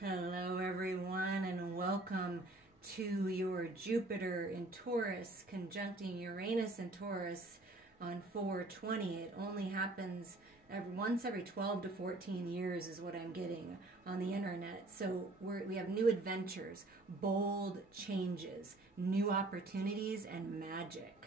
Hello, everyone, and welcome to your Jupiter in Taurus conjuncting Uranus in Taurus on 4/20. It only happens once every 12 to 14 years is what I'm getting on the internet. So we have new adventures, bold changes, new opportunities, and magic.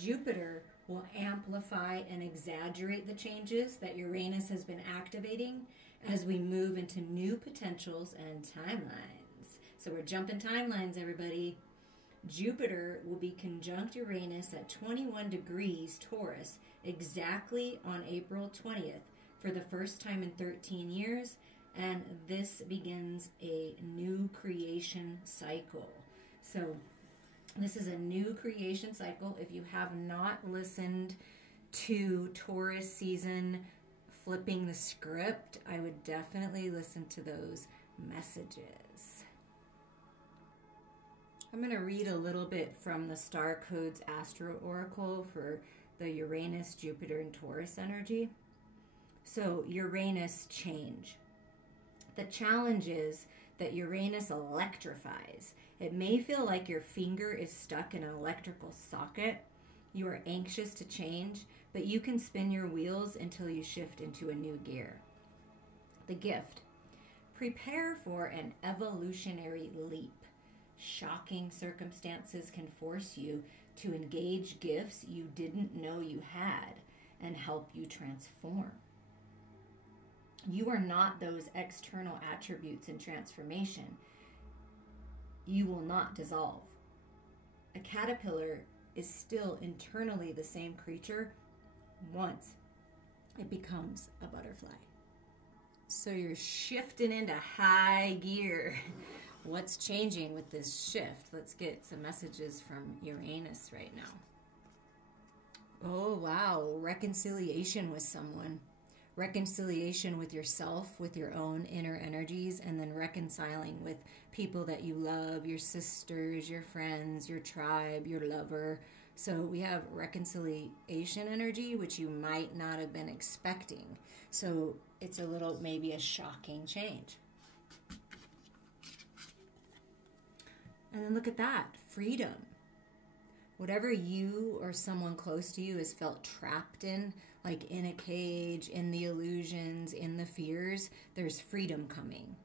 Jupiter will amplify and exaggerate the changes that Uranus has been activating as we move into new potentials and timelines. So we're jumping timelines, everybody. Jupiter will be conjunct Uranus at 21 degrees Taurus exactly on April 20th for the first time in 13 years, and this begins a new creation cycle. So this is a new creation cycle. If you have not listened to Taurus season Flipping the Script, I would definitely listen to those messages. I'm going to read a little bit from the Star Codes Astro Oracle for the Uranus, Jupiter, and Taurus energy. So Uranus change. The challenge is that Uranus electrifies. It may feel like your finger is stuck in an electrical socket. You are anxious to change, but you can spin your wheels until you shift into a new gear. The gift. Prepare for an evolutionary leap. Shocking circumstances can force you to engage gifts you didn't know you had and help you transform. You are not those external attributes in transformation. You will not dissolve. A caterpillar is still internally the same creature once it becomes a butterfly. So you're shifting into high gear. What's changing with this shift? Let's get some messages from Uranus right now. Oh, wow. Reconciliation with someone. Reconciliation with yourself, with your own inner energies, and then reconciling with people that you love, your sisters, your friends, your tribe, your lover. So we have reconciliation energy, which you might not have been expecting. So it's a little, maybe a shocking change. And then look at that, freedom. Whatever you or someone close to you has felt trapped in, like in a cage, in the illusions, in the fears, there's freedom coming.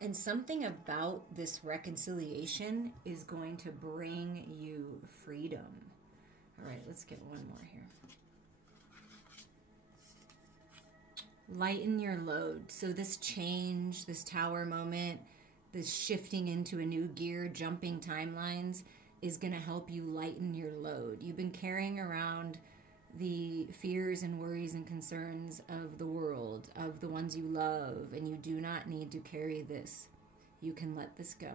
And something about this reconciliation is going to bring you freedom. All right, let's get one more here. Lighten your load. So this change, this tower moment, this shifting into a new gear, jumping timelines is going to help you lighten your load. You've been carrying around the fears and worries and concerns of the world, of the ones you love, and you do not need to carry this. You can let this go.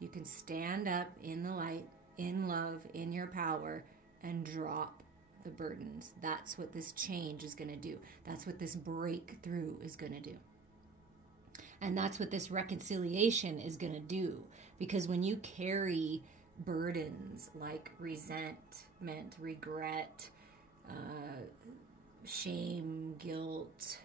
You can stand up in the light, in love, in your power, and drop the burdens. That's what this change is going to do. That's what this breakthrough is going to do. And that's what this reconciliation is going to do. Because when you carry burdens like resentment, regret, shame, guilt,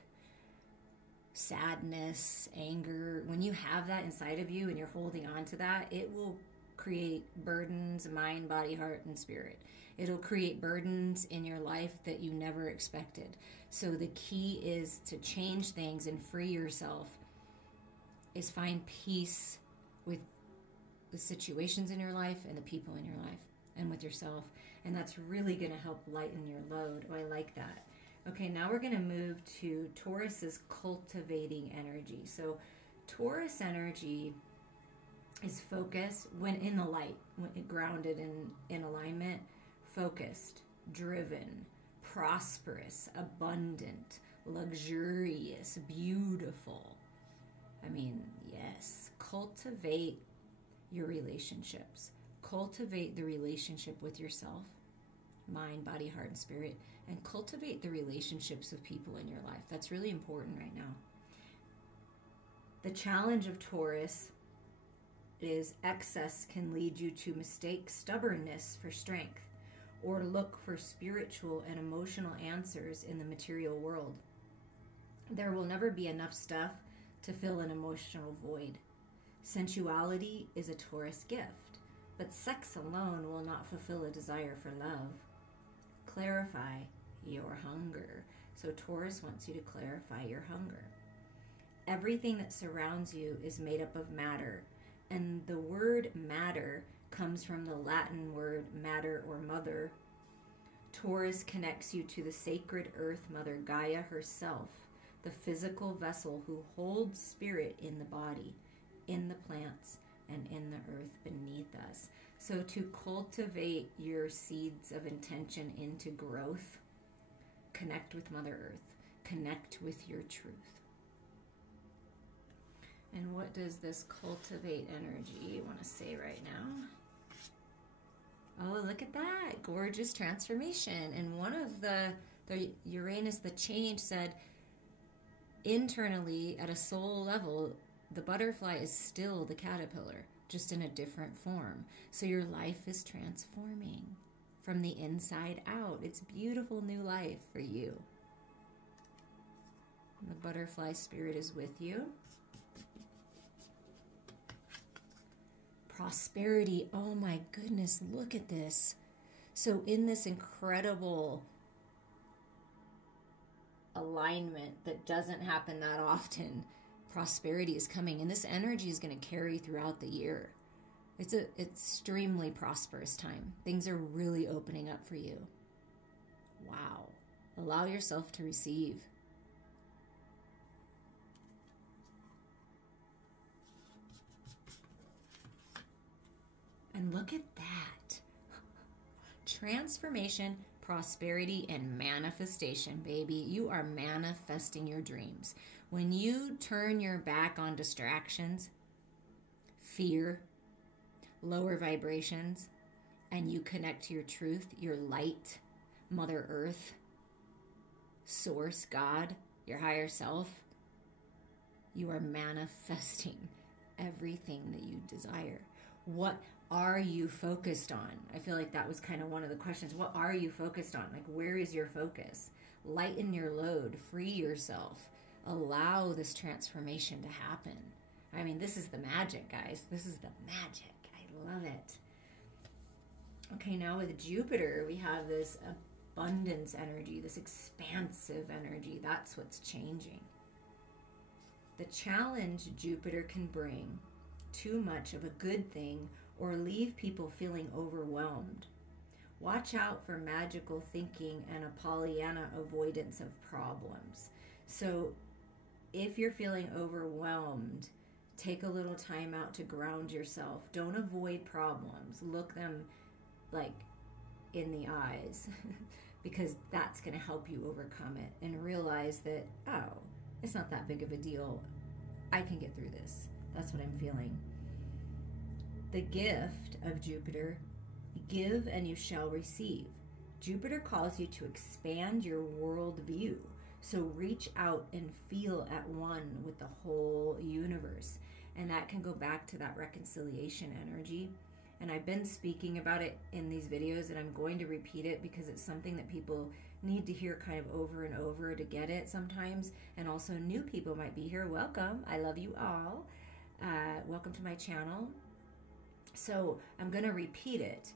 sadness, anger, when you have that inside of you and you're holding on to that, it will create burdens, mind, body, heart, and spirit. It'll create burdens in your life that you never expected. So the key is to change things and free yourself, is find peace with the situations in your life and the people in your life and with yourself. And that's really going to help lighten your load. Oh, I like that. Okay, now we're going to move to Taurus's cultivating energy. So Taurus energy is focused when in the light, when grounded in alignment, focused, driven, prosperous, abundant, luxurious, beautiful. I mean, yes, cultivate your relationships. Cultivate the relationship with yourself, mind, body, heart, and spirit, and cultivate the relationships with people in your life. That's really important right now. The challenge of Taurus is excess can lead you to mistake stubbornness for strength, or look for spiritual and emotional answers in the material world. There will never be enough stuff to fill an emotional void. Sensuality is a Taurus gift, but sex alone will not fulfill a desire for love. Clarify your hunger. So Taurus wants you to clarify your hunger. Everything that surrounds you is made up of matter, and the word matter comes from the Latin word mater or mother. Taurus connects you to the sacred earth mother Gaia herself, the physical vessel who holds spirit in the body, in the plants, and in the earth beneath us. So to cultivate your seeds of intention into growth, connect with Mother Earth, connect with your truth. And what does this cultivate energy want to say right now? Oh, look at that. Gorgeous transformation. And one of the Uranus, the change, said internally at a soul level, the butterfly is still the caterpillar, just in a different form. So your life is transforming from the inside out. It's beautiful new life for you. And the butterfly spirit is with you. Prosperity. Oh my goodness, look at this. So in this incredible alignment that doesn't happen that often, prosperity is coming, and this energy is going to carry throughout the year. It's an extremely prosperous time. Things are really opening up for you. Wow. Allow yourself to receive. And look at that. Transformation, prosperity, and manifestation, baby. You are manifesting your dreams. When you turn your back on distractions, fear, lower vibrations, and you connect to your truth, your light, Mother Earth, Source, God, your higher self, you are manifesting everything that you desire. What are you focused on? I feel like that was kind of one of the questions. What are you focused on? Like, where is your focus? Lighten your load, free yourself. Allow this transformation to happen. I mean, this is the magic, guys. This is the magic. I love it. Okay, now with Jupiter, we have this abundance energy, this expansive energy. That's what's changing. The challenge Jupiter can bring too much of a good thing or leave people feeling overwhelmed. Watch out for magical thinking and a Pollyanna avoidance of problems. So if you're feeling overwhelmed, take a little time out to ground yourself. Don't avoid problems. Look them like in the eyes because that's going to help you overcome it and realize that, oh, it's not that big of a deal. I can get through this. That's what I'm feeling. The gift of Jupiter, give and you shall receive. Jupiter calls you to expand your worldview. So reach out and feel at one with the whole universe. And that can go back to that reconciliation energy. And I've been speaking about it in these videos, and I'm going to repeat it because it's something that people need to hear kind of over and over to get it sometimes. And also new people might be here. Welcome. I love you all. Welcome to my channel. So I'm going to repeat it.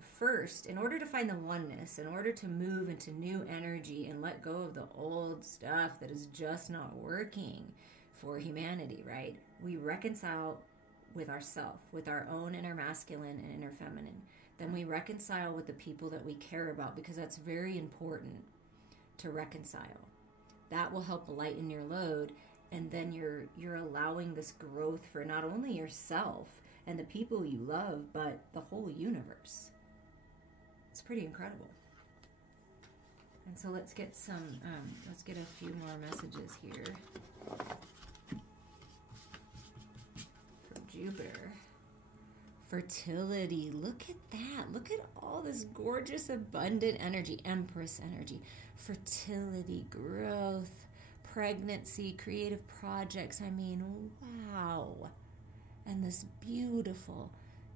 First, in order to find the oneness, in order to move into new energy and let go of the old stuff that is just not working for humanity, right? We reconcile with ourself, with our own inner masculine and inner feminine. Then we reconcile with the people that we care about, because that's very important to reconcile. That will help lighten your load, and then you're allowing this growth for not only yourself and the people you love, but the whole universe. It's pretty incredible. And so let's get a few more messages here from Jupiter. Fertility, look at that. Look at all this gorgeous, abundant energy, Empress energy. Fertility, growth, pregnancy, creative projects. I mean, wow. And this beautiful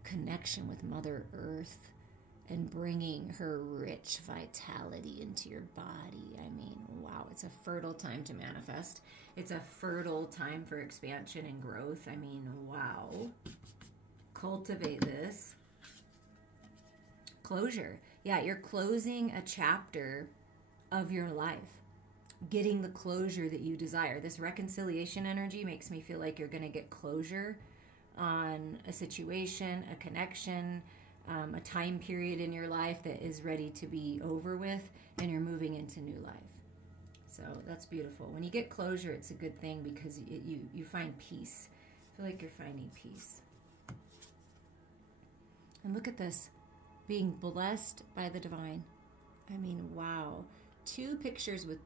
connection with Mother Earth and bringing her rich vitality into your body. I mean, wow. it's a fertile time to manifest. It's a fertile time for expansion and growth. I mean, wow. Cultivate this. Closure. Yeah, you're closing a chapter of your life. Getting the closure that you desire. This reconciliation energy makes me feel like you're going to get closure on a situation, a connection, a time period in your life that is ready to be over with, and you're moving into new life. So that's beautiful. When you get closure, it's a good thing because you find peace. I feel like you're finding peace. And look at this. Being blessed by the divine. I mean, wow. 3 pictures with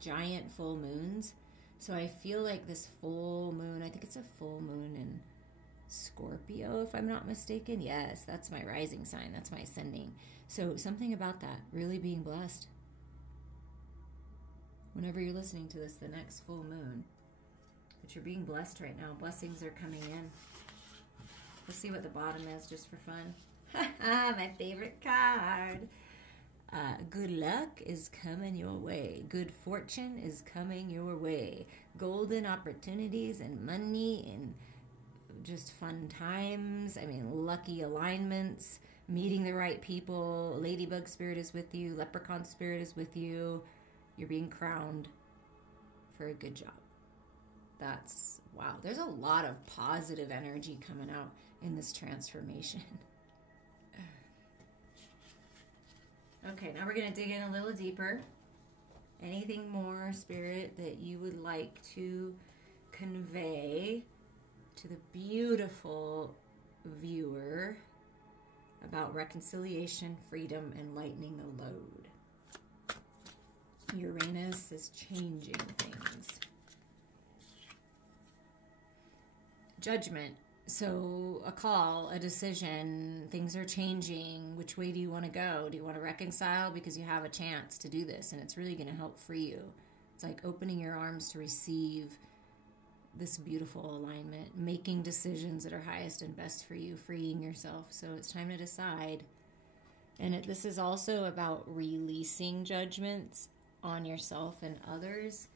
giant full moons. So I feel like this full moon, I think it's a full moon in Scorpio, if I'm not mistaken. Yes, that's my rising sign. That's my ascending. So something about that, really being blessed. Whenever you're listening to this, the next full moon. But you're being blessed right now. Blessings are coming in. Let's see what the bottom is just for fun. My favorite card. Good luck is coming your way. Good fortune is coming your way. Golden opportunities and money and just fun times. I mean, lucky alignments, meeting the right people. Ladybug spirit is with you. Leprechaun spirit is with you. You're being crowned for a good job. That's, wow. There's a lot of positive energy coming out in this transformation. Okay, now we're going to dig in a little deeper. Anything more, Spirit, that you would like to convey to the beautiful viewer about reconciliation, freedom, and lightening the load? Uranus is changing things. Judgment. So a call, a decision, things are changing. Which way do you want to go? Do you want to reconcile? Because you have a chance to do this, and it's really going to help free you. It's like opening your arms to receive this beautiful alignment, making decisions that are highest and best for you, freeing yourself. So it's time to decide. And this is also about releasing judgments on yourself and others.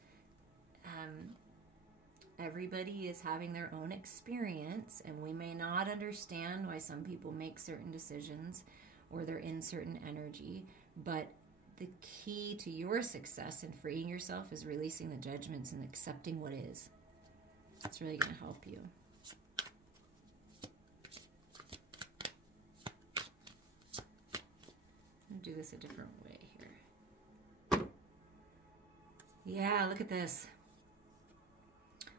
Everybody is having their own experience, and we may not understand why some people make certain decisions or they're in certain energy, but the key to your success in freeing yourself is releasing the judgments and accepting what is. It's really going to help you. I'll do this a different way here. Yeah, look at this.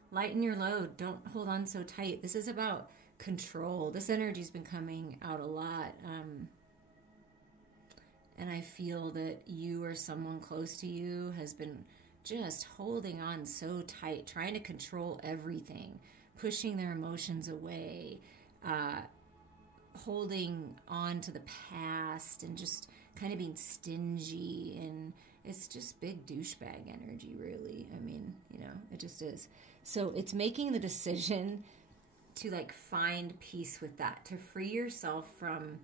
Lighten your load. Don't hold on so tight. This is about control. This energy's been coming out a lot. And I feel that you or someone close to you has been just holding on so tight, trying to control everything, pushing their emotions away, holding on to the past, and just kind of being stingy. And it's just big douchebag energy, really. I mean, you know, it just is. So it's making the decision to like find peace with that, to free yourself from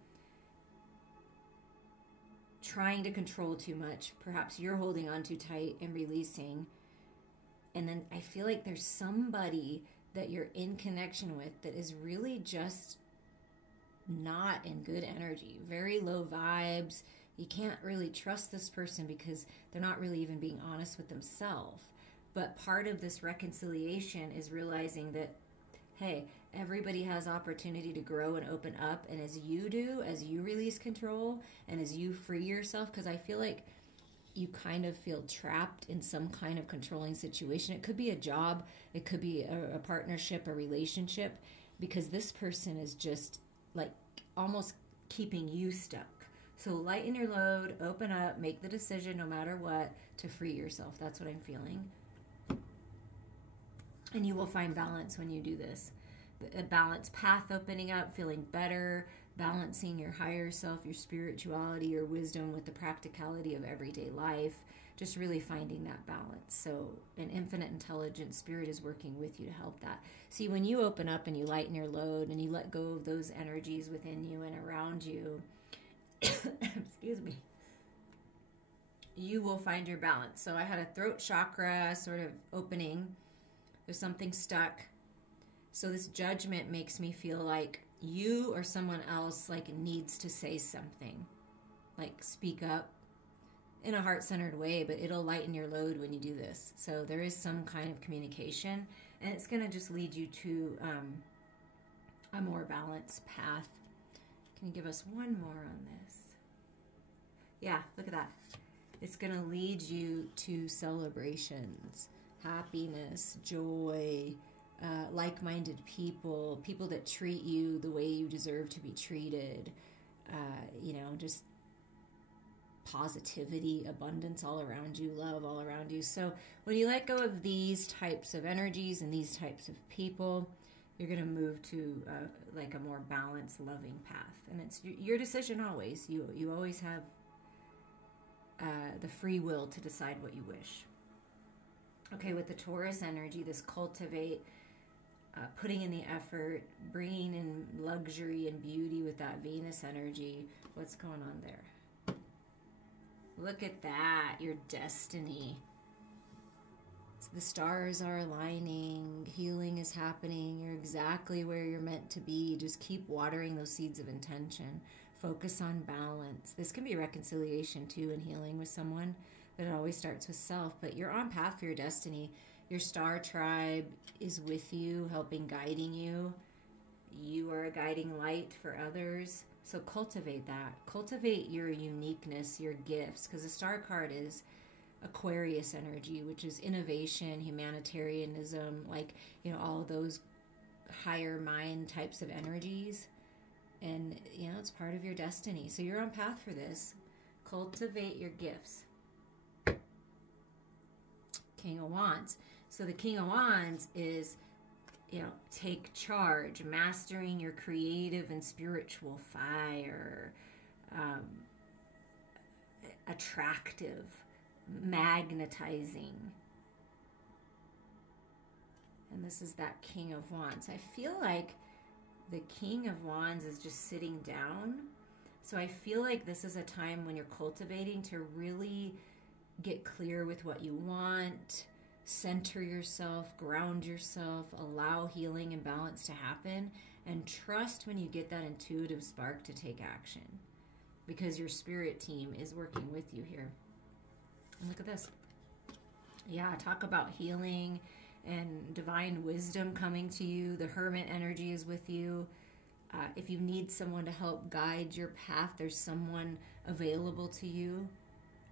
trying to control too much. Perhaps you're holding on too tight and releasing. And then I feel like there's somebody that you're in connection with that is really just not in good energy, very low vibes. You can't really trust this person because they're not really even being honest with themselves. But part of this reconciliation is realizing that, hey, everybody has opportunity to grow and open up. And as you do, as you release control and as you free yourself, because I feel like you kind of feel trapped in some kind of controlling situation. It could be a job. It could be a partnership, a relationship, because this person is just like almost keeping you stuck. So lighten your load, open up, make the decision no matter what to free yourself. That's what I'm feeling. And you will find balance when you do this. A balanced path opening up, feeling better, balancing your higher self, your spirituality, your wisdom with the practicality of everyday life. Just really finding that balance. So an infinite intelligence spirit is working with you to help that. See, when you open up and you lighten your load and you let go of those energies within you and around you, excuse me, you will find your balance. So I had a throat chakra sort of opening. There's something stuck. So this judgment makes me feel like you or someone else like needs to say something, like speak up in a heart-centered way, but it'll lighten your load when you do this. So there is some kind of communication, and it's going to just lead you to a more balanced path. Can you give us one more on this? Yeah, look at that. It's going to lead you to celebrations, happiness, joy, like-minded people, people that treat you the way you deserve to be treated, just positivity, abundance all around you, love all around you. So when you let go of these types of energies and these types of people, you're going to move to like a more balanced, loving path. And it's your decision always. You always have the free will to decide what you wish. Okay, with the Taurus energy, this cultivate, putting in the effort, bringing in luxury and beauty with that Venus energy. What's going on there? Look at that, your destiny. So the stars are aligning, healing is happening, you're exactly where you're meant to be. Just keep watering those seeds of intention. Focus on balance. This can be reconciliation too, and healing with someone, but it always starts with self. But you're on path for your destiny. Your star tribe is with you, helping, guiding you. You are a guiding light for others. So cultivate that. Cultivate your uniqueness, your gifts, because the star card is Aquarius energy, which is innovation, humanitarianism, like, all of those higher mind types of energies. And, it's part of your destiny. So you're on path for this. Cultivate your gifts. King of Wands. So the King of Wands is, take charge, mastering your creative and spiritual fire, attractive, magnetizing. And this is that King of Wands. I feel like the King of Wands is just sitting down. So I feel like this is a time when you're cultivating to really get clear with what you want, center yourself, ground yourself, allow healing and balance to happen, and trust when you get that intuitive spark to take action, because your spirit team is working with you here. And look at this. Yeah, talk about healing and divine wisdom coming to you. The Hermit energy is with you. If you need someone to help guide your path, there's someone available to you.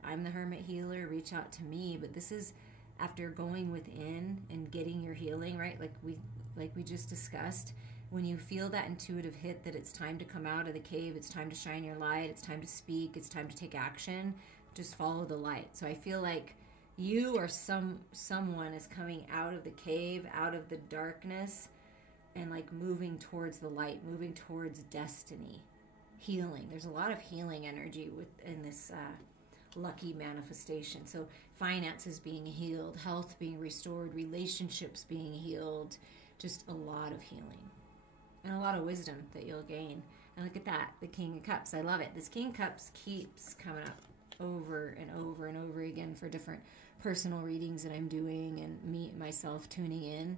I'm the Hermit healer. Reach out to me. But this is after going within and getting your healing, right? Like we just discussed. When you feel that intuitive hit that it's time to come out of the cave, it's time to shine your light, it's time to speak, it's time to take action, just follow the light. So I feel like you or someone is coming out of the cave, out of the darkness, and like moving towards the light, moving towards destiny, healing. There's a lot of healing energy in this lucky manifestation. So finances being healed, health being restored, relationships being healed, just a lot of healing and a lot of wisdom that you'll gain. And look at that, the King of Cups. I love it. This King of Cups keeps coming up over and over and over again for different personal readings that I'm doing and myself tuning in.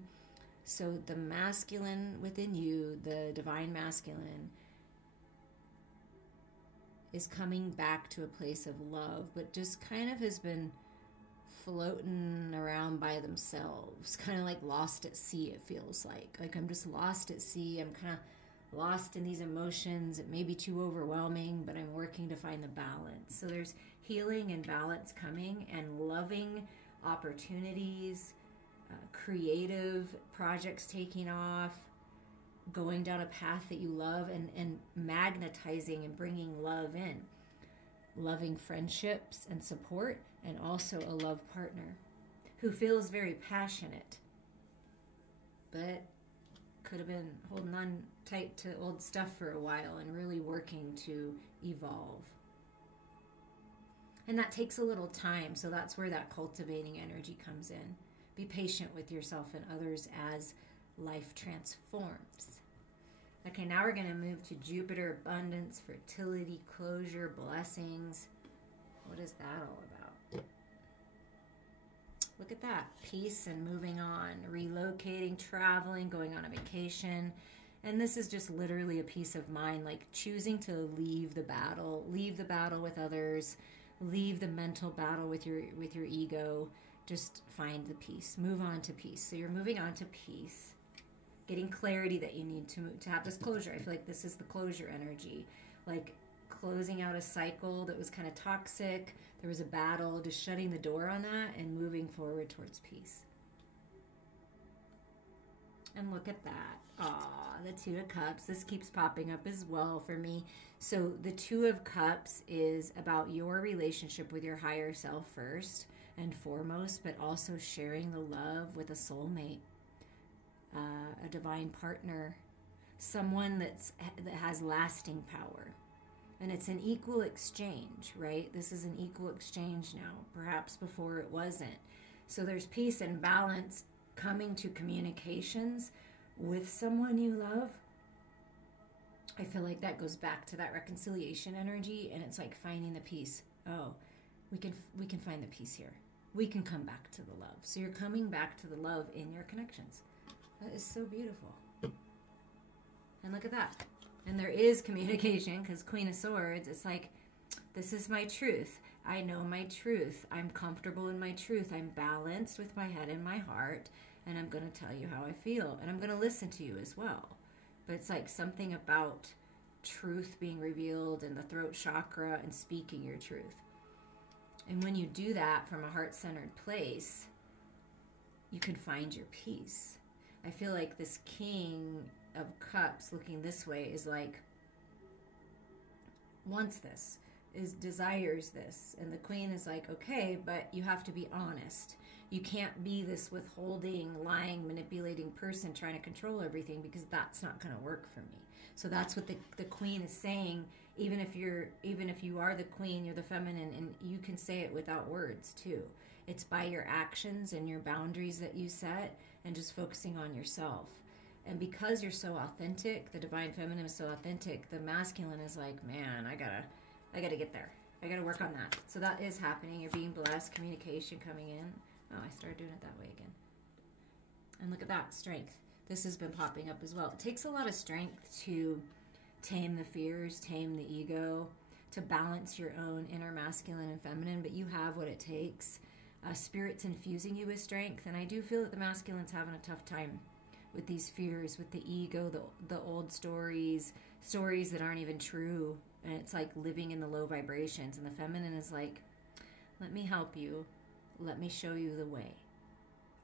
So the masculine within you, the divine masculine, is coming back to a place of love, but just kind of has been floating around by themselves, kind of like lost at sea, it feels like I'm just lost at sea. I'm kind of lost in these emotions. It may be too overwhelming, but I'm working to find the balance. So there's healing and balance coming, and loving opportunities, creative projects taking off, going down a path that you love, and magnetizing and bringing love in. Loving friendships and support, and also a love partner who feels very passionate, but could have been holding on tight to old stuff for a while and really working to evolve. And that takes a little time, so that's where that cultivating energy comes in. Be patient with yourself and others as life transforms. Okay, now we're going to move to Jupiter, abundance, fertility, closure, blessings. What is that all about? at that. Peace and moving on, relocating, traveling, going on a vacation. And this is just literally a peace of mind, like choosing to leave the battle with others, leave the mental battle with your ego. Just find the peace. Move on to peace. So you're moving on to peace. Getting clarity that you need to have this closure. I feel like this is the closure energy. Like closing out a cycle that was kind of toxic. There was a battle, just shutting the door on that and moving forward towards peace. And look at that. Aw, the Two of Cups. This keeps popping up as well for me. So the Two of Cups is about your relationship with your higher self first and foremost, but also sharing the love with a soulmate, a divine partner, someone that has lasting power. And it's an equal exchange, right? This is an equal exchange now. Perhaps before it wasn't. So there's peace and balance coming to communications with someone you love. I feel like that goes back to that reconciliation energy, and it's like finding the peace. Oh, we can find the peace here. We can come back to the love. So you're coming back to the love in your connections. That is so beautiful. And look at that. And there is communication, because Queen of Swords, it's like, this is my truth. I know my truth. I'm comfortable in my truth. I'm balanced with my head and my heart, and I'm going to tell you how I feel, and I'm going to listen to you as well. But it's like something about truth being revealed in the throat chakra and speaking your truth. And when you do that from a heart-centered place, you can find your peace. I feel like this King of Cups looking this way is like, wants this, desires this. And the Queen is like, okay, but you have to be honest. You can't be this withholding, lying, manipulating person trying to control everything, because that's not going to work for me. So that's what the Queen is saying. Even if you are the Queen, you're the feminine, and you can say it without words too. It's by your actions and your boundaries that you set, and just focusing on yourself. And because you're so authentic, the divine feminine is so authentic, the masculine is like, man, I gotta get there. I gotta work on that. So that is happening. You're being blessed, communication coming in. Oh, I started doing it that way again. And look at that, strength. This has been popping up as well. It takes a lot of strength to tame the fears, tame the ego, to balance your own inner masculine and feminine, but you have what it takes. Spirit's infusing you with strength, and I do feel that the masculine's having a tough time with these fears, with the ego, the old stories that aren't even true, and it's like living in the low vibrations, and the feminine is like, let me help you, let me show you the way.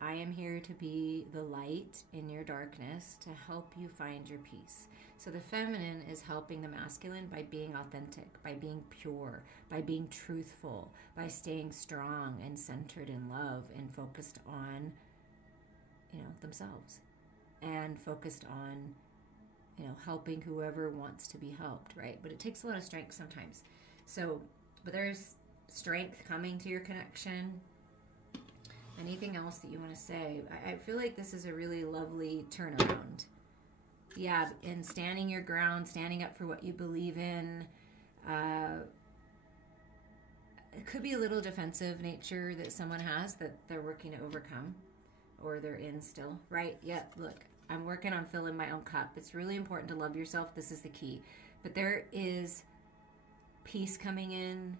I am here to be the light in your darkness, to help you find your peace. So the feminine is helping the masculine by being authentic, by being pure, by being truthful, by staying strong and centered in love and focused on, themselves, and focused on, helping whoever wants to be helped, right? But it takes a lot of strength sometimes. So, but there's strength coming to your connection. Anything else that you want to say? I feel like this is a really lovely turnaround. Yeah, and standing your ground, standing up for what you believe in. It could be a little defensive nature that someone has that they're working to overcome, or they're in still, right? Yeah, look, I'm working on filling my own cup. It's really important to love yourself. This is the key. But there is peace coming in.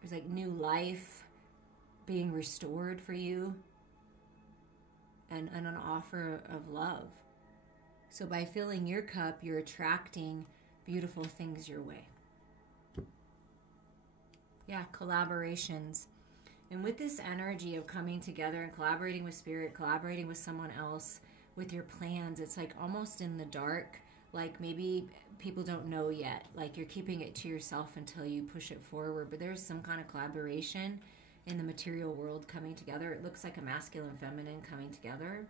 There's like new life being restored for you, and an offer of love. So by filling your cup, you're attracting beautiful things your way. Yeah, collaborations. And with this energy of coming together and collaborating with spirit, collaborating with someone else, with your plans, it's like almost in the dark, like maybe people don't know yet, like you're keeping it to yourself until you push it forward, but there's some kind of collaboration in the material world coming together. It looks like a masculine, feminine coming together.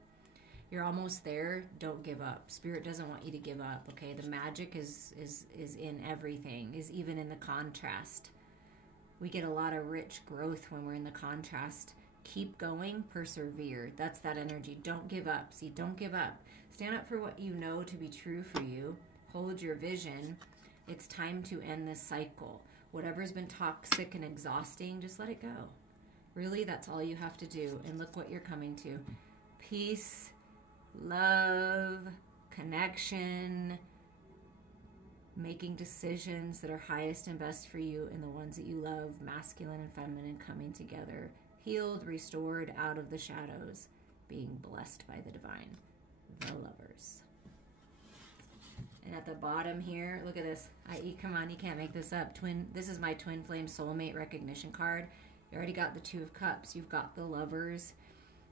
You're almost there. Don't give up. Spirit doesn't want you to give up, okay? The magic is in everything, is even in the contrast. We get a lot of rich growth when we're in the contrast. Keep going, persevere. That's that energy. Don't give up. See, don't give up. Stand up for what you know to be true for you. Hold your vision. It's time to end this cycle. Whatever's been toxic and exhausting, just let it go. Really, that's all you have to do. And look what you're coming to. Peace, love, connection, making decisions that are highest and best for you and the ones that you love, masculine and feminine coming together, healed, restored, out of the shadows, being blessed by the divine, the lovers. And at the bottom here, look at this. Come on, you can't make this up. This is my twin flame soulmate recognition card. You already got the Two of Cups. You've got the lovers.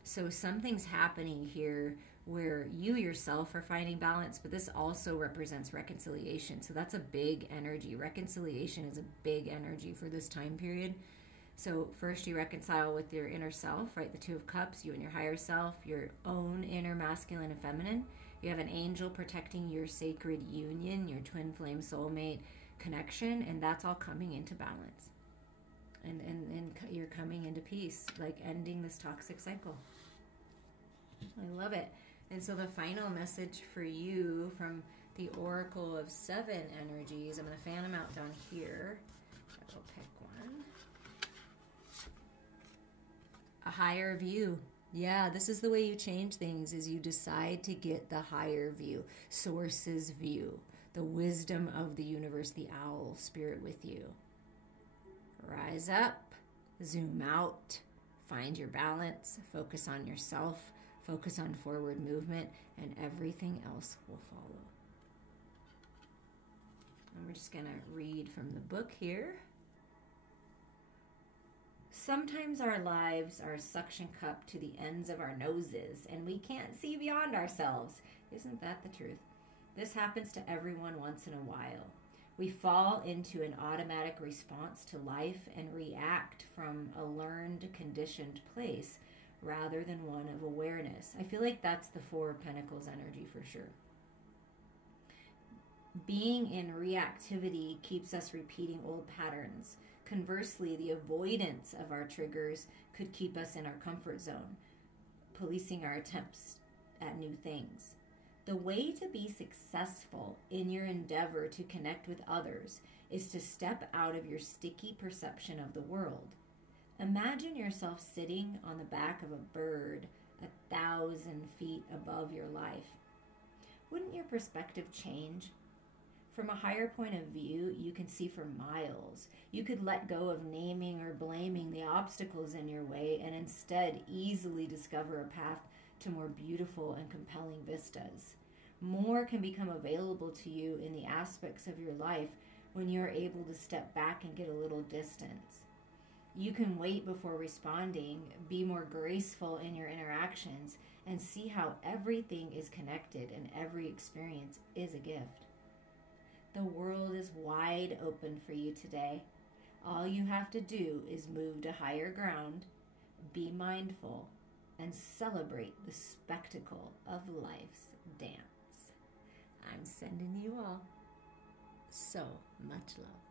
So something's happening here where you yourself are finding balance, but this also represents reconciliation. So that's a big energy. Reconciliation is a big energy for this time period. So first you reconcile with your inner self, right? The Two of Cups, you and your higher self, your own inner masculine and feminine. You have an angel protecting your sacred union, your twin flame soulmate connection, and that's all coming into balance. And you're coming into peace, like ending this toxic cycle. I love it. And so the final message for you from the Oracle of 7 energies, I'm going to fan them out down here. I'll pick one. A higher view. Yeah, this is the way you change things, is you decide to get the higher view, source's view, the wisdom of the universe, the owl spirit with you. Rise up, zoom out, find your balance, focus on yourself, focus on forward movement, and everything else will follow. And we're just going to read from the book here. Sometimes our lives are a suction cup to the ends of our noses, and we can't see beyond ourselves. Isn't that the truth? This happens to everyone once in a while. We fall into an automatic response to life and react from a learned, conditioned place rather than one of awareness. I feel like that's the Four of Pentacles energy for sure. Being in reactivity keeps us repeating old patterns. Conversely, the avoidance of our triggers could keep us in our comfort zone, policing our attempts at new things. The way to be successful in your endeavor to connect with others is to step out of your sticky perception of the world. Imagine yourself sitting on the back of a bird 1,000 feet above your life. Wouldn't your perspective change? From a higher point of view, you can see for miles. You could let go of naming or blaming the obstacles in your way and instead easily discover a path to more beautiful and compelling vistas. More can become available to you in the aspects of your life when you're able to step back and get a little distance. You can wait before responding, be more graceful in your interactions, and see how everything is connected and every experience is a gift. The world is wide open for you today. All you have to do is move to higher ground, be mindful, and celebrate the spectacle of life's dance. I'm sending you all so much love.